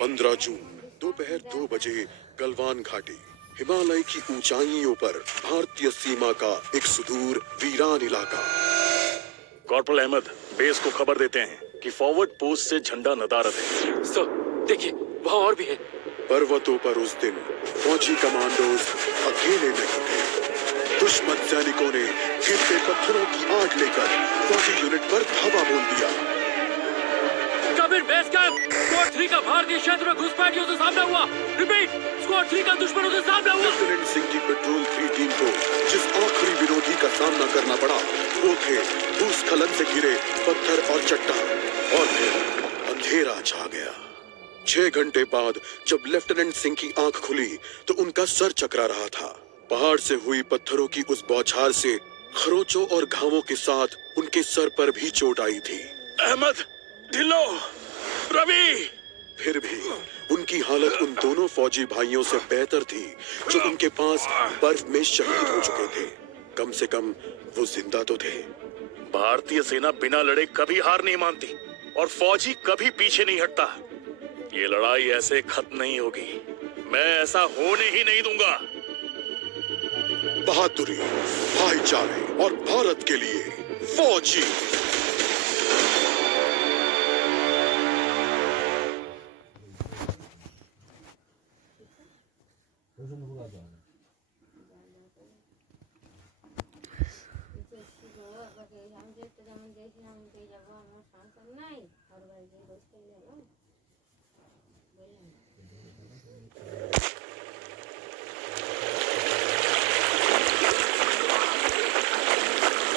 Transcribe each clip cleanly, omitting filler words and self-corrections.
15 जून दोपहर 2 बजे गलवान घाटी। हिमालय की ऊंचाइयों पर भारतीय सीमा का एक सुदूर वीरान इलाका। कॉर्पोरल अहमद, बेस को खबर देते हैं कि फॉरवर्ड पोस्ट से झंडा नदारद है। सर, देखिए वहाँ और भी है। पर्वतों पर उस दिन फौजी कमांडोज अकेले नहीं थे। दुश्मन सैनिकों ने गिरते पत्थरों की आग लेकर फौजी यूनिट पर धावा बोल दिया। कबीर बेस कैंप, स्क्वाड 3 का भारतीय क्षेत्र में घुसपैठियों से सामना हुआ। रिपीट, स्क्वाड 3 का दुश्मनों से सामना हुआ। लेफ्टिनेंट सिंह की पेट्रोल 3 टीम को जिस आखिरी विरोधी का सामना करना पड़ा वो थे भूस्खलन से घिरे पत्थर और चट्टान। और फिर अंधेरा छा गया। 6 घंटे बाद जब लेफ्टिनेंट सिंह की आंख खुली तो उनका सर चकरा रहा था। पहाड़ से हुई पत्थरों की उस बौछार से खरोंचों और घावों के साथ उनके सर पर भी चोट आई थी। अहमद, ढिल्लो, रवि। फिर भी उनकी हालत उन दोनों फौजी भाइयों से बेहतर थी जो उनके पास बर्फ में शहीद हो चुके थे। कम से कम वो जिंदा तो थे। भारतीय सेना बिना लड़े कभी हार नहीं मानती और फौजी कभी पीछे नहीं हटता। ये लड़ाई ऐसे खत्म नहीं होगी। मैं ऐसा होने ही नहीं दूंगा। बहादुरी, भाईचारे और भारत के लिए फौजी।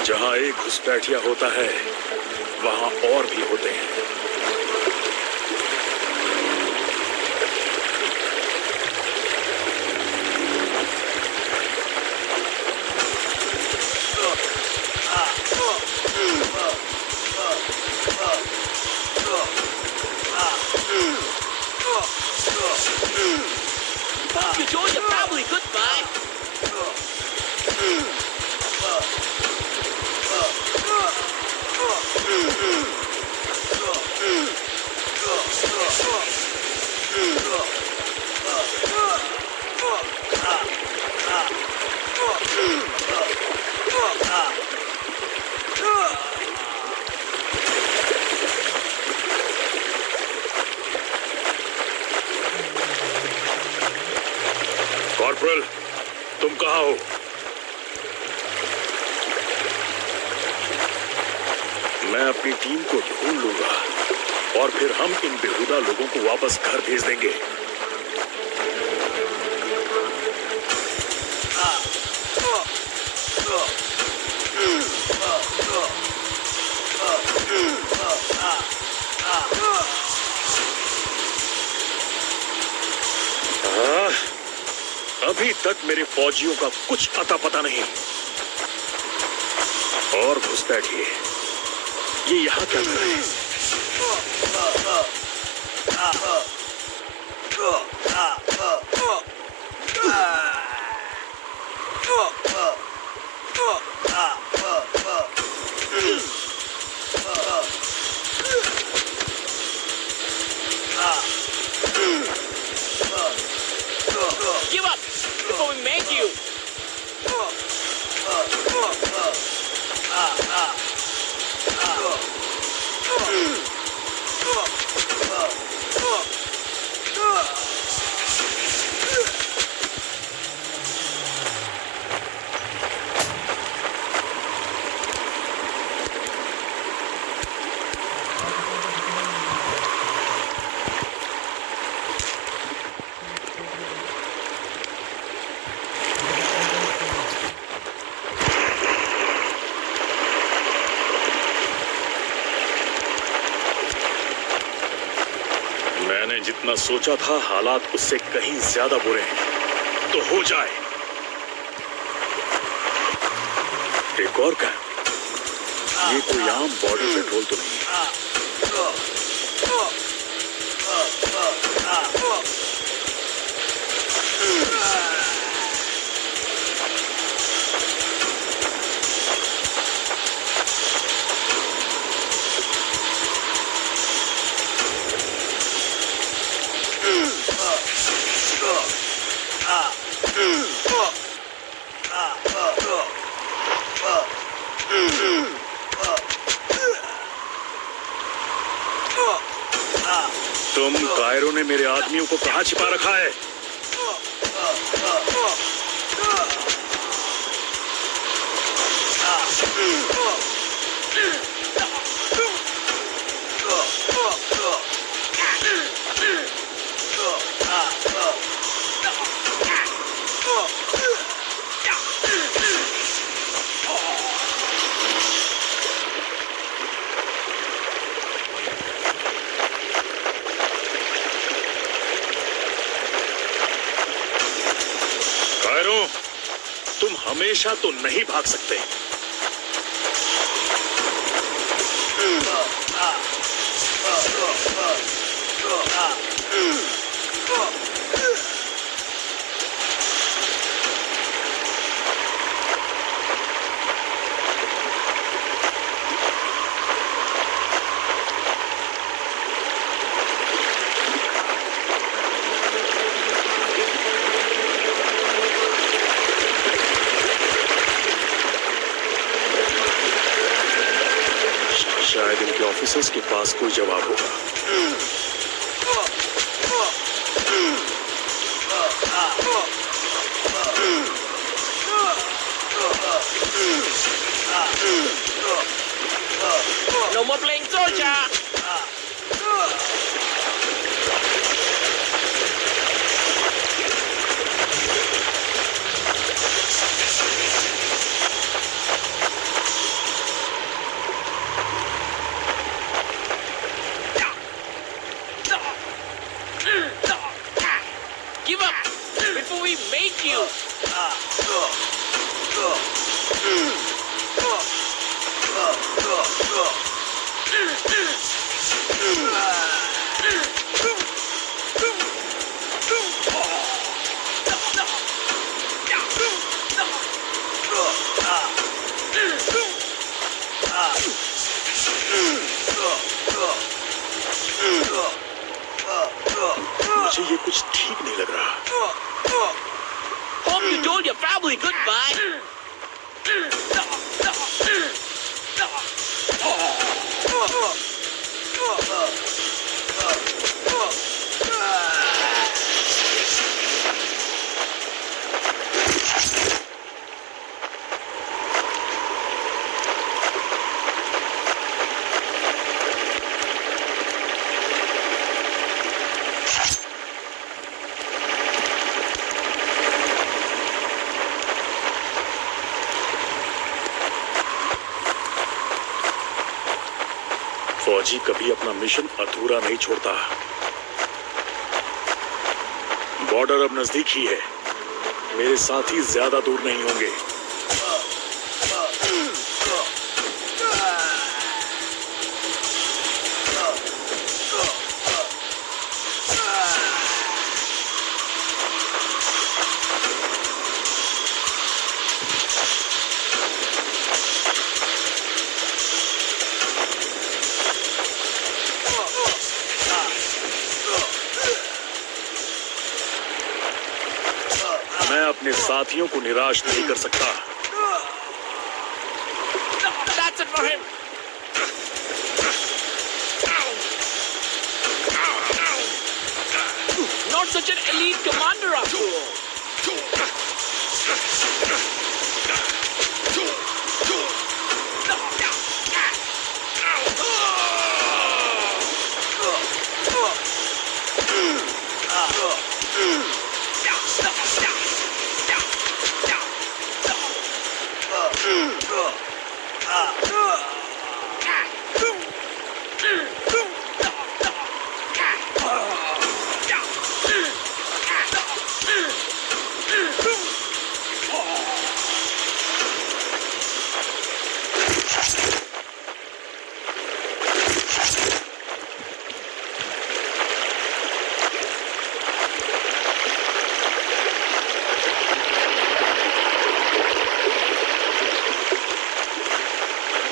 जहाँ एक घुसपैठिया होता है वहाँ और भी होते हैं। You joined your family, goodbye. Corporal, तुम कहाँ हो? मैं अपनी टीम को ढूंढ लूंगा और फिर हम इन बेहुदा लोगों को वापस घर भेज देंगे। अभी तक मेरे फौजियों का कुछ अता पता नहीं। और घुसपैठिए, ये यहाँ क्या कर रहे हैं? Give up before we make you. मैंने जितना सोचा था हालात उससे कहीं ज्यादा बुरे हैं। तो हो जाए। एक और क्या? ये कोई आम बॉर्डर पेट्रोल तो नहीं है। तुम कायरो ने मेरे आदमियों को कहाँ छिपा रखा है? कायरो, तुम हमेशा तो नहीं भाग सकते। शायद इनके ऑफिसर्स के पास कोई जवाब होगा। No more playing soldier. Give up before we make you. मुझे ये कुछ ठीक नहीं लग रहा। Hope you told your family goodbye. फौजी कभी अपना मिशन अधूरा नहीं छोड़ता। बॉर्डर अब नजदीक ही है। मेरे साथी ज्यादा दूर नहीं होंगे। मैं अपने साथियों को निराश नहीं कर सकता। That's it for him. Not such an elite commander after all.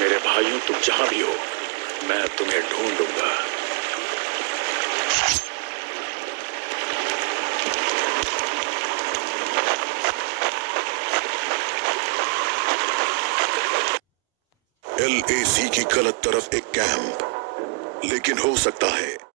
मेरे भाइयों, तुम जहां भी हो, मैं तुम्हें ढूंढूंगा। LAC की गलत तरफ एक कैंप, लेकिन हो सकता है